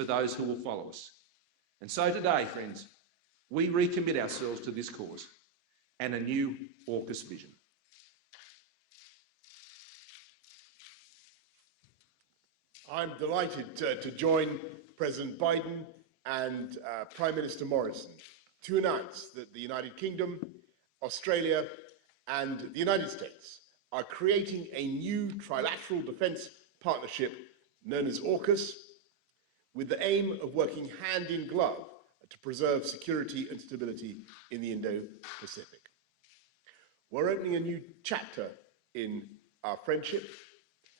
for those who will follow us. And so today, friends, we recommit ourselves to this cause and a new AUKUS vision. I'm delighted to join President Biden and Prime Minister Morrison to announce that the United Kingdom, Australia, and the United States are creating a new trilateral defence partnership known as AUKUS, with the aim of working hand in glove to preserve security and stability in the Indo-Pacific. We're opening a new chapter in our friendship,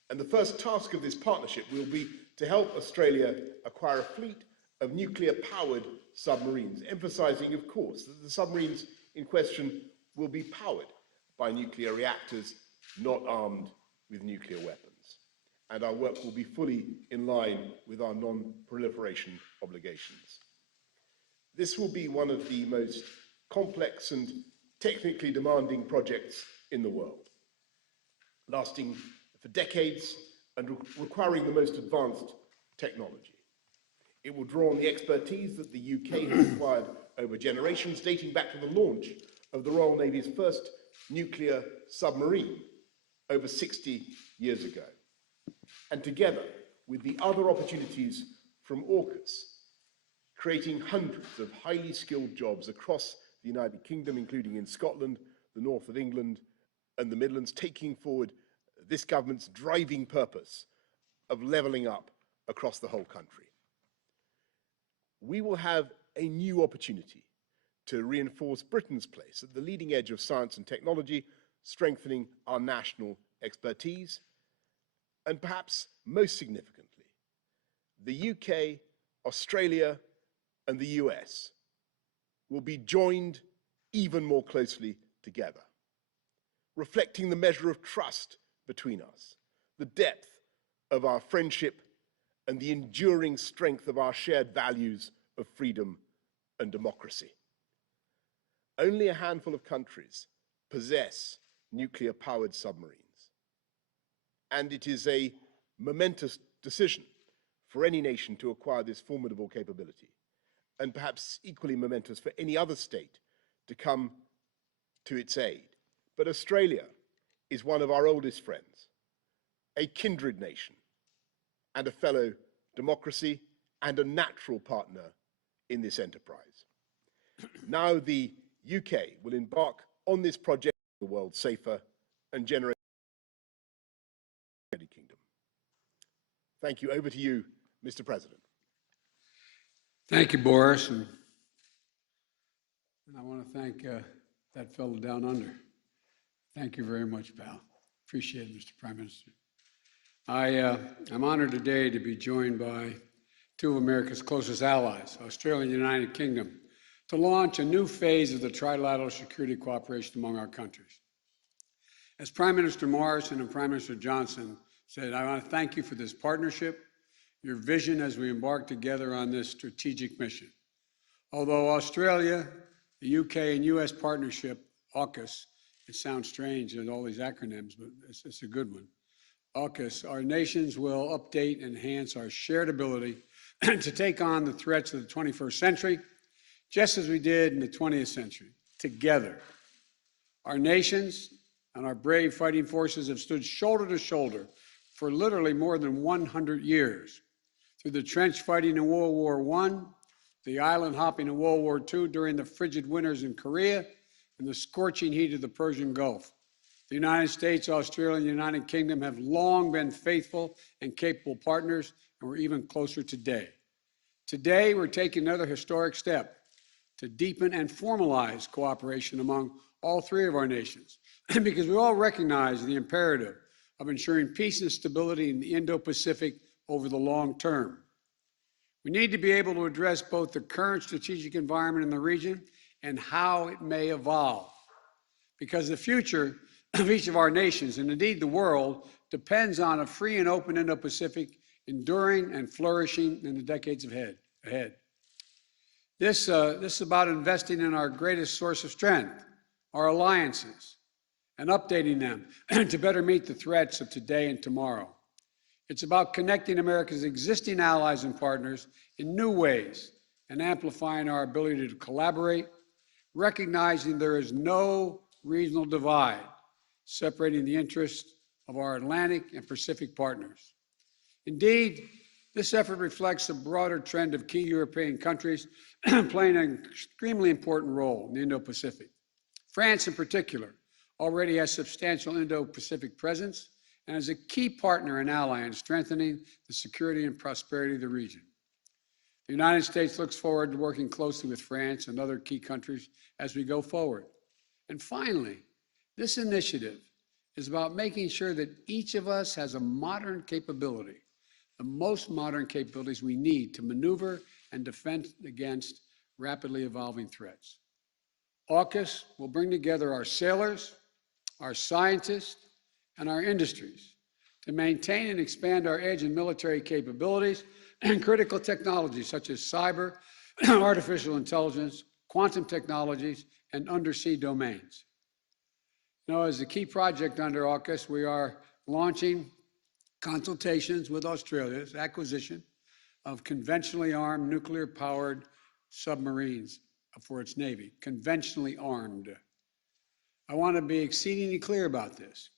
and the first task of this partnership will be to help Australia acquire a fleet of nuclear-powered submarines, emphasising, of course, that the submarines in question will be powered by nuclear reactors, not armed with nuclear weapons. And our work will be fully in line with our non-proliferation obligations. This will be one of the most complex and technically demanding projects in the world, lasting for decades and requiring the most advanced technology. It will draw on the expertise that the UK has acquired over generations, dating back to the launch of the Royal Navy's first nuclear submarine over 60 years ago. And together with the other opportunities from AUKUS, creating hundreds of highly skilled jobs across the United Kingdom, including in Scotland, the north of England, and the Midlands, taking forward this government's driving purpose of levelling up across the whole country. We will have a new opportunity to reinforce Britain's place at the leading edge of science and technology, strengthening our national expertise, and perhaps most significantly, the UK, Australia, and the US will be joined even more closely together, reflecting the measure of trust between us, the depth of our friendship, and the enduring strength of our shared values of freedom and democracy. Only a handful of countries possess nuclear-powered submarines, and it is a momentous decision for any nation to acquire this formidable capability, and perhaps equally momentous for any other state to come to its aid. But Australia is one of our oldest friends, a kindred nation, and a fellow democracy, and a natural partner in this enterprise. Now the UK will embark on this project to make the world safer and generate the United Kingdom. Thank you. Over to you, Mr. President. Thank you, Boris. And I want to thank that fellow down under. Thank you very much, pal. Appreciate it, Mr. Prime Minister. I'm honored today to be joined by two of America's closest allies, Australia and the United Kingdom, to launch a new phase of the trilateral security cooperation among our countries. As Prime Minister Morrison and Prime Minister Johnson said, I want to thank you for this partnership, your vision as we embark together on this strategic mission. Although Australia, the UK, and US partnership, AUKUS, it sounds strange and all these acronyms, but it's a good one. AUKUS, our nations will update and enhance our shared ability to take on the threats of the 21st century, just as we did in the 20th century, together. Our nations and our brave fighting forces have stood shoulder to shoulder for literally more than 100 years, through the trench fighting in World War I, the island hopping in World War II during the frigid winters in Korea, and the scorching heat of the Persian Gulf. The United States, Australia, and the United Kingdom have long been faithful and capable partners, and we're even closer today. Today, we're taking another historic step to deepen and formalize cooperation among all three of our nations, because we all recognize the imperative of ensuring peace and stability in the Indo-Pacific over the long term. We need to be able to address both the current strategic environment in the region and how it may evolve, because the future of each of our nations, and indeed the world, depends on a free and open Indo-Pacific enduring and flourishing in the decades ahead. This is about investing in our greatest source of strength, our alliances, and updating them to better meet the threats of today and tomorrow. It's about connecting America's existing allies and partners in new ways and amplifying our ability to collaborate, recognizing there is no regional divide separating the interests of our Atlantic and Pacific partners. Indeed, this effort reflects a broader trend of key European countries playing an extremely important role in the Indo-Pacific. France, in particular, already has substantial Indo-Pacific presence and is a key partner and ally in strengthening the security and prosperity of the region. The United States looks forward to working closely with France and other key countries as we go forward. And finally, this initiative is about making sure that each of us has a modern capability, the most modern capabilities we need to maneuver and defend against rapidly evolving threats. AUKUS will bring together our sailors, our scientists, and our industries to maintain and expand our edge and military capabilities and critical technologies such as cyber, artificial intelligence, quantum technologies, and undersea domains. Now, as a key project under AUKUS, we are launching consultations with Australia's acquisition of conventionally armed nuclear-powered submarines for its Navy, conventionally armed. I want to be exceedingly clear about this.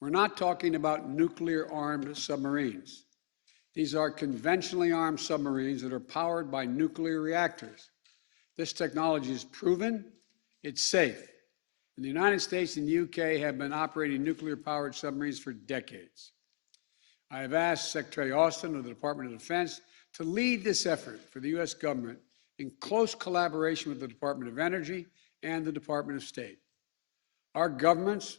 We're not talking about nuclear-armed submarines. These are conventionally armed submarines that are powered by nuclear reactors. This technology is proven, it's safe. And the United States and the UK have been operating nuclear-powered submarines for decades. I have asked Secretary Austin of the Department of Defense to lead this effort for the U.S. government in close collaboration with the Department of Energy and the Department of State. Our governments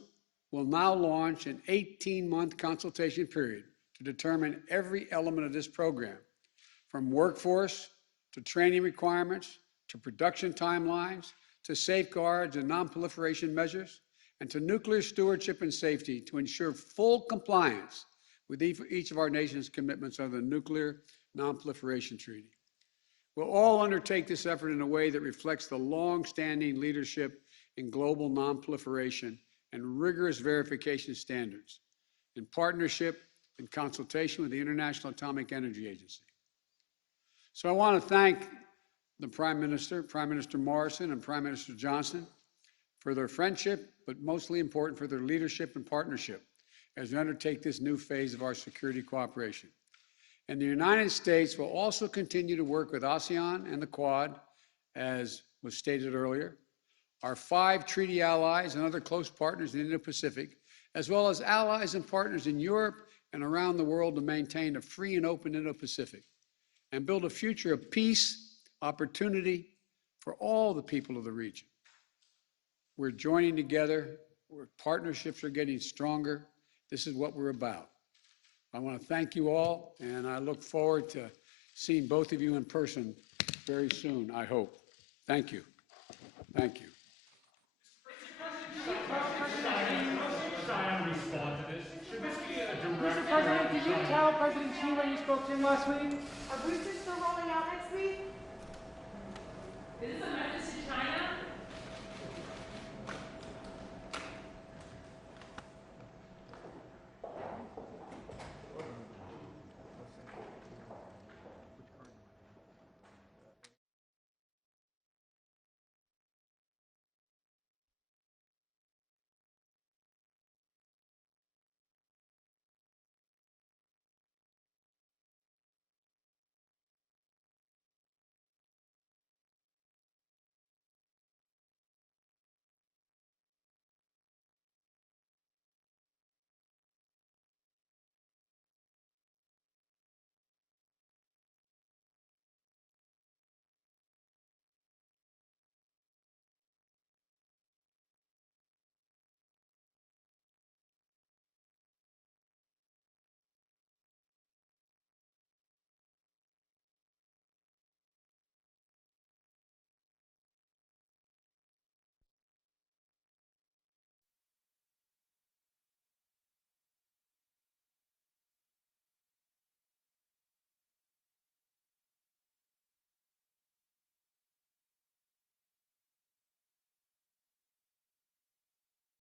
will now launch an 18-month consultation period to determine every element of this program, from workforce to training requirements to production timelines to safeguards and non-proliferation measures and to nuclear stewardship and safety to ensure full compliance with each of our nation's commitments under the Nuclear Non-Proliferation Treaty. We'll all undertake this effort in a way that reflects the long-standing leadership in global non-proliferation and rigorous verification standards in partnership and consultation with the International Atomic Energy Agency. So I want to thank the Prime Minister Morrison and Prime Minister Johnson for their friendship, but mostly important for their leadership and partnership as we undertake this new phase of our security cooperation. And the United States will also continue to work with ASEAN and the Quad, as was stated earlier, our 5 treaty allies and other close partners in the Indo-Pacific, as well as allies and partners in Europe and around the world to maintain a free and open Indo-Pacific and build a future of peace, opportunity for all the people of the region. We're joining together, our partnerships are getting stronger. This is what we're about. I want to thank you all, and I look forward to seeing both of you in person very soon, I hope. Thank you. Thank you. Mr. President, did you tell President Xi when you spoke to him last week?